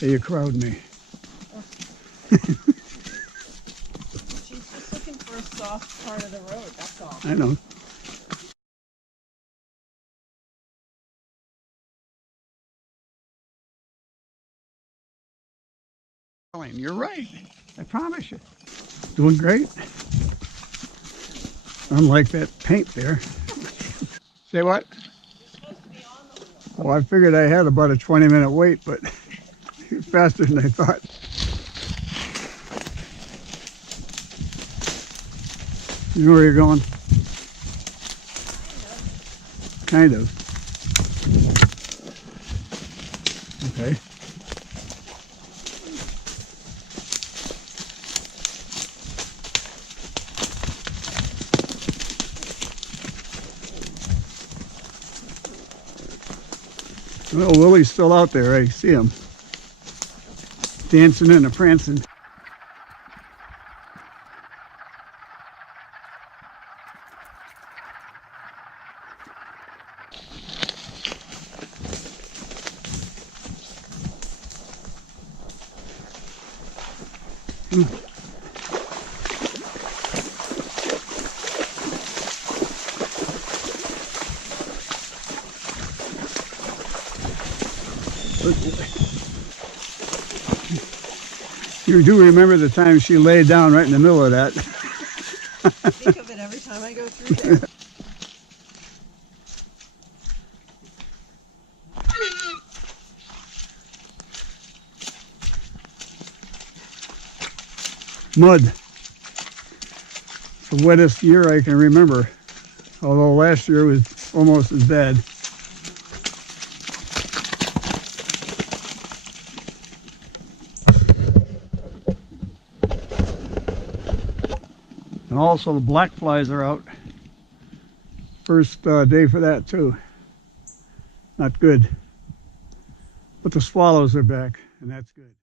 Hey, you crowd me. She's just looking for a soft part of the road, that's all. I know. You're right. I promise you. Doing great. Unlike that paint there. Say what? Oh, I figured I had about a 20-minute wait, but you're faster than I thought. You know where you're going? Kind of. Okay. Well, Willie's still out there. I see him dancing and a prancing. You do remember the time she laid down right in the middle of that. I think of it every time I go through there. Mud. The wettest year I can remember. Although last year was almost as bad. And also the black flies are out. First day for that too. Not good. But the swallows are back, and that's good.